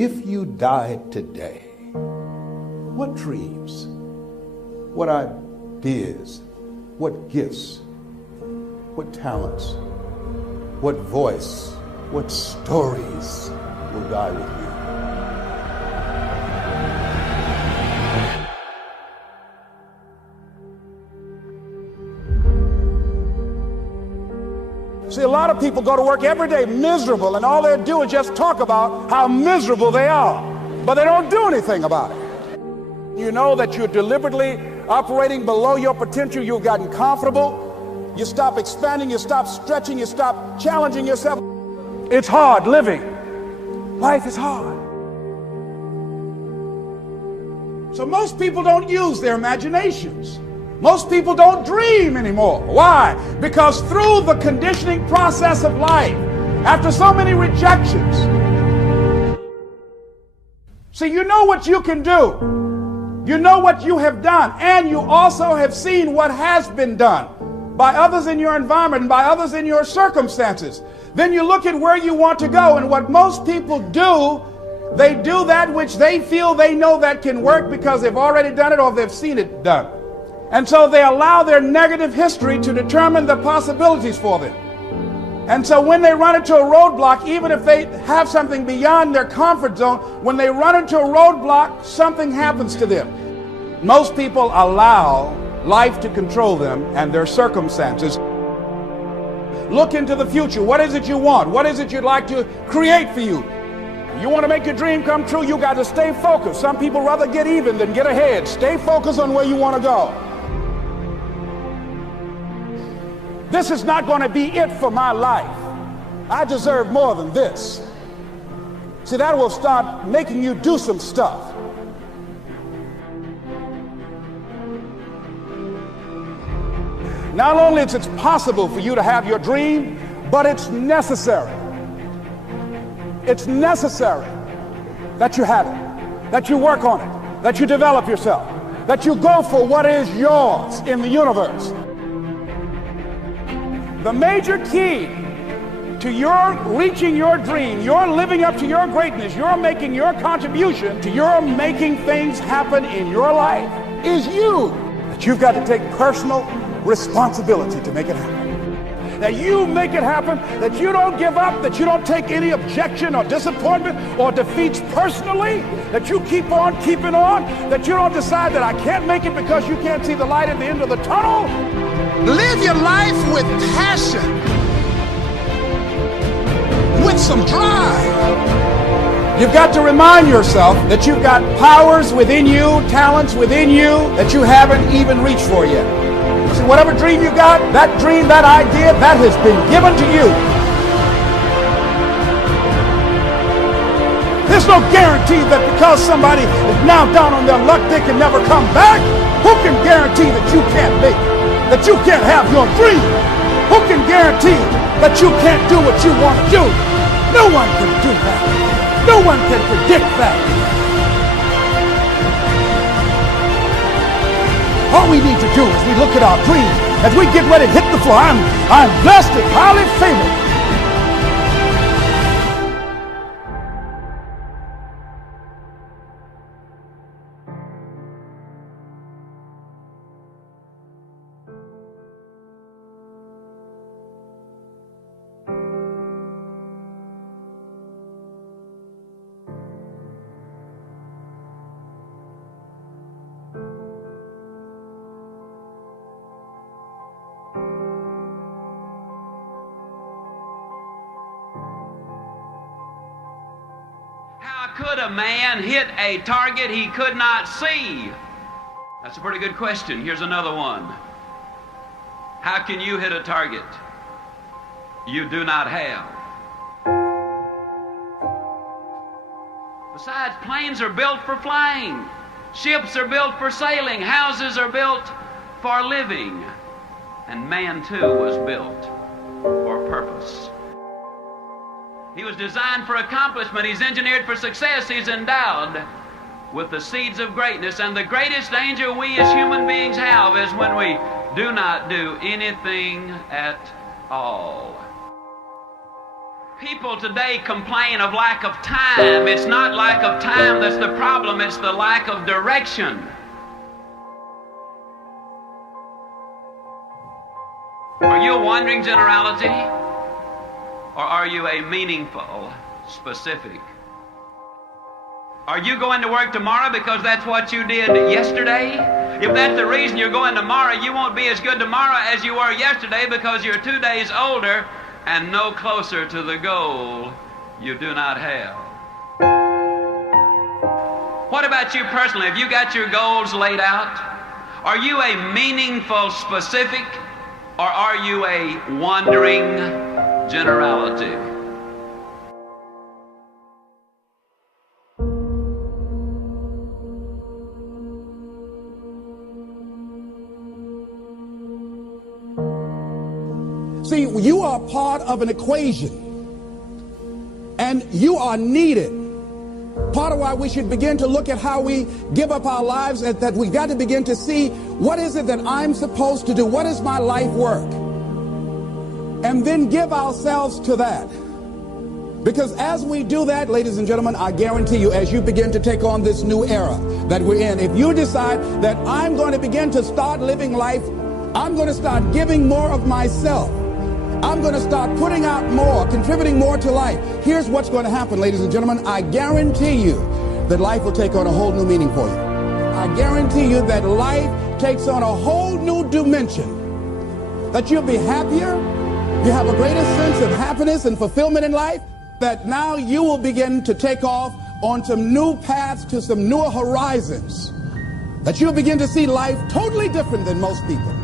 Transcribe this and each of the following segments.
If you died today, what dreams, what ideas, what gifts, what talents, what voice, what stories will die with you? See, a lot of people go to work every day miserable, and all they do is just talk about how miserable they are, but they don't do anything about it. You know that you're deliberately operating below your potential. You've gotten comfortable. You stop expanding. You stop stretching. You stop challenging yourself. It's hard living. Life is hard. So most people don't use their imaginations. Most people don't dream anymore. Why? Because through the conditioning process of life, after so many rejections, see, you know what you can do. You know what you have done, and you also have seen what has been done by others in your environment and by others in your circumstances. Then you look at where you want to go, and what most people do, they do that which they feel they know that can work because they've already done it or they've seen it done. And so they allow their negative history to determine the possibilities for them. And so when they run into a roadblock, even if they have something beyond their comfort zone, when they run into a roadblock, something happens to them. Most people allow life to control them and their circumstances. Look into the future. What is it you want? What is it you'd like to create for you? You want to make your dream come true, you got to stay focused. Some people rather get even than get ahead. Stay focused on where you want to go. This is not going to be it for my life. I deserve more than this. See, that will start making you do some stuff. Not only is it possible for you to have your dream, but it's necessary. It's necessary that you have it, that you work on it, that you develop yourself, that you go for what is yours in the universe. The major key to your reaching your dream, your living up to your greatness, your making your contribution to your making things happen in your life is you. That you've got to take personal responsibility to make it happen. That you make it happen, that you don't give up, that you don't take any objection or disappointment or defeats personally, that you keep on keeping on, that you don't decide that I can't make it because you can't see the light at the end of the tunnel. Live your life with passion, with some drive. You've got to remind yourself that you've got powers within you, talents within you that you haven't even reached for yet. See, whatever dream you got, that dream, that idea, that has been given to you. There's no guarantee that because somebody is now down on their luck, they can never come back. Who can guarantee that you can't make it? That you can't have your dream? Who can guarantee that you can't do what you want to do? No one can do that. No one can predict that. All we need to do is we look at our dreams. As we get ready to hit the floor, I'm blessed and highly favored. How could a man hit a target he could not see? That's a pretty good question. Here's another one. How can you hit a target you do not have? Besides, planes are built for flying. Ships are built for sailing. Houses are built for living. And man, too, was built for purpose. He was designed for accomplishment. He's engineered for success. He's endowed with the seeds of greatness. And the greatest danger we as human beings have is when we do not do anything at all. People today complain of lack of time. It's not lack of time that's the problem, it's the lack of direction. Are you a wandering generality, or are you a meaningful specific? Are you going to work tomorrow because that's what you did yesterday? If that's the reason you're going tomorrow, you won't be as good tomorrow as you were yesterday because you're 2 days older and no closer to the goal you do not have. What about you personally? Have you got your goals laid out? Are you a meaningful specific, or are you a wandering generality? See, you are part of an equation, and you are needed. Part of why we should begin to look at how we give up our lives, that we've got to begin to see, what is it that I'm supposed to do? What is my life work? And then give ourselves to that. Because as we do that, ladies and gentlemen, I guarantee you, as you begin to take on this new era that we're in, if you decide that I'm going to begin to start living life, I'm going to start giving more of myself, I'm going to start putting out more, contributing more to life. Here's what's going to happen, ladies and gentlemen. I guarantee you that life will take on a whole new meaning for you. I guarantee you that life takes on a whole new dimension. That you'll be happier, you have a greater sense of happiness and fulfillment in life, that now you will begin to take off on some new paths to some newer horizons. That you'll begin to see life totally different than most people.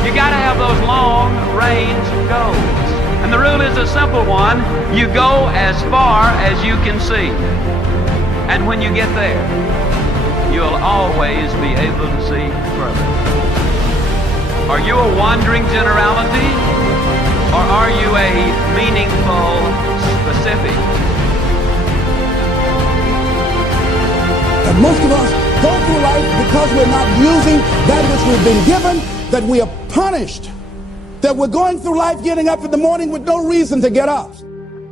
You got to have those long-range goals. And the rule is a simple one. You go as far as you can see. And when you get there, you'll always be able to see further. Are you a wandering generality, or are you a meaningful specific? And most of us go through life because we're not using that which we've been given, that we are punished, that we're going through life getting up in the morning with no reason to get up.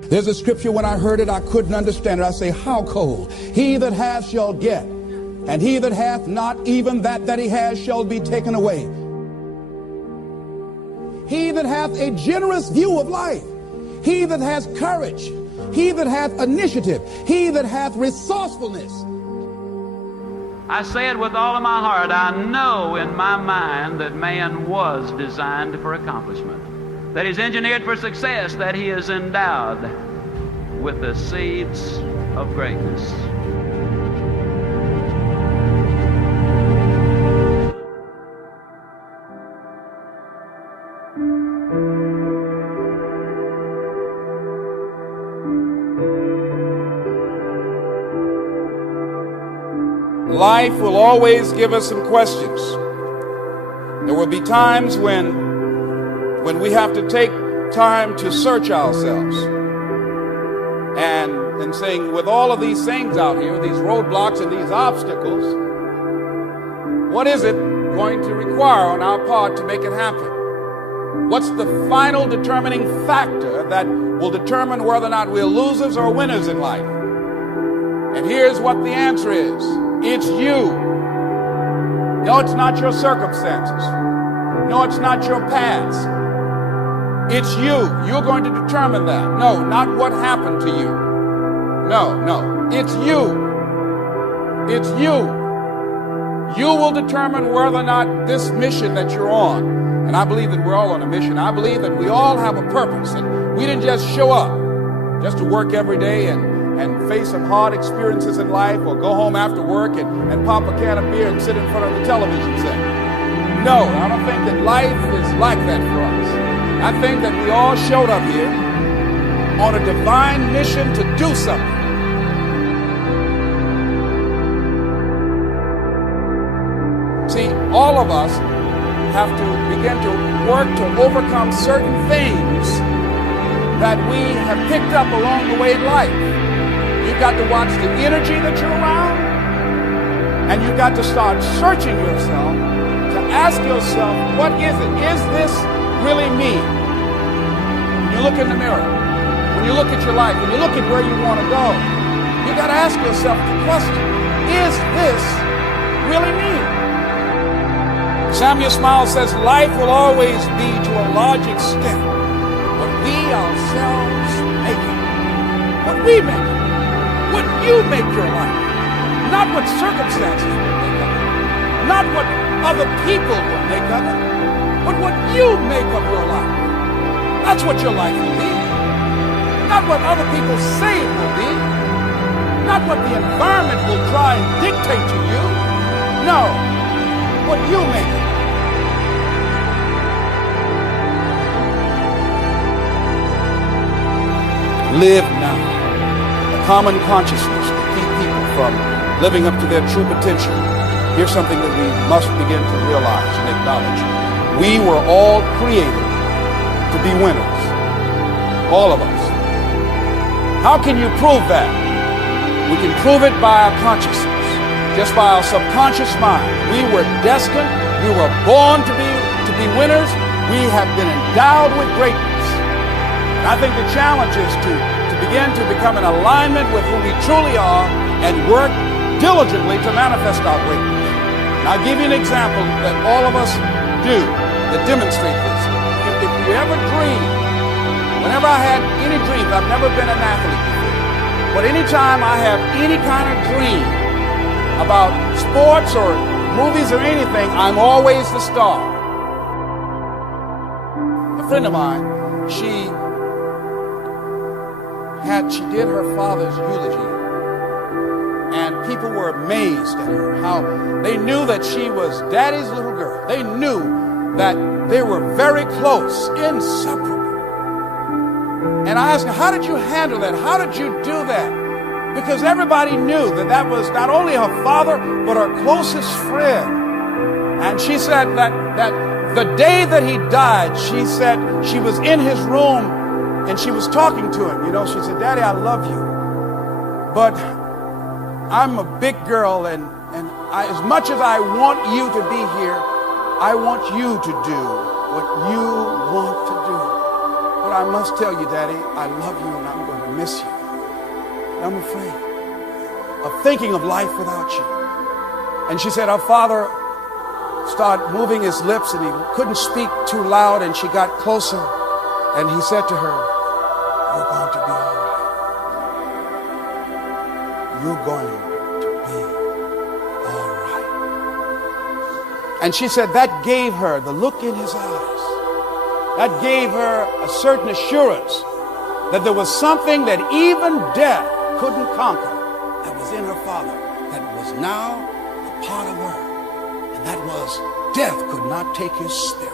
There's a scripture, when I heard it, I couldn't understand it. I say, how cold? He that hath shall get, and he that hath not, even that he has shall be taken away. He that hath a generous view of life, he that has courage, he that hath initiative, he that hath resourcefulness. I say it with all of my heart. I know in my mind that man was designed for accomplishment, that he's engineered for success, that he is endowed with the seeds of greatness. Life will always give us some questions. There will be times when we have to take time to search ourselves. And saying, with all of these things out here, these roadblocks and these obstacles, what is it going to require on our part to make it happen? What's the final determining factor that will determine whether or not we're losers or winners in life? And here's what the answer is. It's you. No, it's not your circumstances. No, it's not your past. It's you. You're going to determine that. No, not what happened to you. No. It's you. It's you. You will determine whether or not this mission that you're on, and I believe that we're all on a mission. I believe that we all have a purpose, and we didn't just show up just to work every day and face some hard experiences in life, or go home after work and pop a can of beer and sit in front of the television set. No, I don't think that life is like that for us. I think that we all showed up here on a divine mission to do something. See, all of us have to begin to work to overcome certain things that we have picked up along the way in life. You've got to watch the energy that you're around, and you've got to start searching yourself to ask yourself, what is it? Is this really me? When you look in the mirror, when you look at your life, when you look at where you want to go, you got to ask yourself the question, is this really me? Samuel Smiles says, life will always be to a large extent what we ourselves make it. What we make it. What you make your life. Not what circumstances will make of it. Not what other people will make of it. But what you make of your life. That's what your life will be. Not what other people say it will be. Not what the environment will try and dictate to you. No. What you make it. Live now. A common consciousness to keep people from living up to their true potential. Here's something that we must begin to realize and acknowledge. We were all created to be winners. All of us. How can you prove that? We can prove it by our consciousness, just by our subconscious mind. We were destined, we were born to be winners. We have been endowed with greatness. And I think the challenge is to begin to become in alignment with who we truly are and work diligently to manifest our greatness. And I'll give you an example that all of us do that demonstrate this. If you ever dream, whenever I had any dreams, I've never been an athlete before, but anytime I have any kind of dream about sports or movies or anything, I'm always the star. A friend of mine, she did her father's eulogy, and people were amazed at her, how they knew that she was Daddy's little girl. They knew that they were very close, inseparable. And I asked her, how did you handle that? How did you do that? Because everybody knew that that was not only her father, but her closest friend. And she said that the day that he died, she said she was in his room and she was talking to him. You know, she said, Daddy, I love you, but I'm a big girl, and as much as I want you to be here, I want you to do what you want to do. But I must tell you, Daddy, I love you and I'm going to miss you. And I'm afraid of thinking of life without you. And she said her father started moving his lips and he couldn't speak too loud, and she got closer and he said to her, you're going to be all right. You're going to be all right. And she said that gave her the look in his eyes. That gave her a certain assurance that there was something that even death couldn't conquer that was in her father, that was now a part of her. And that was, death could not take his spirit.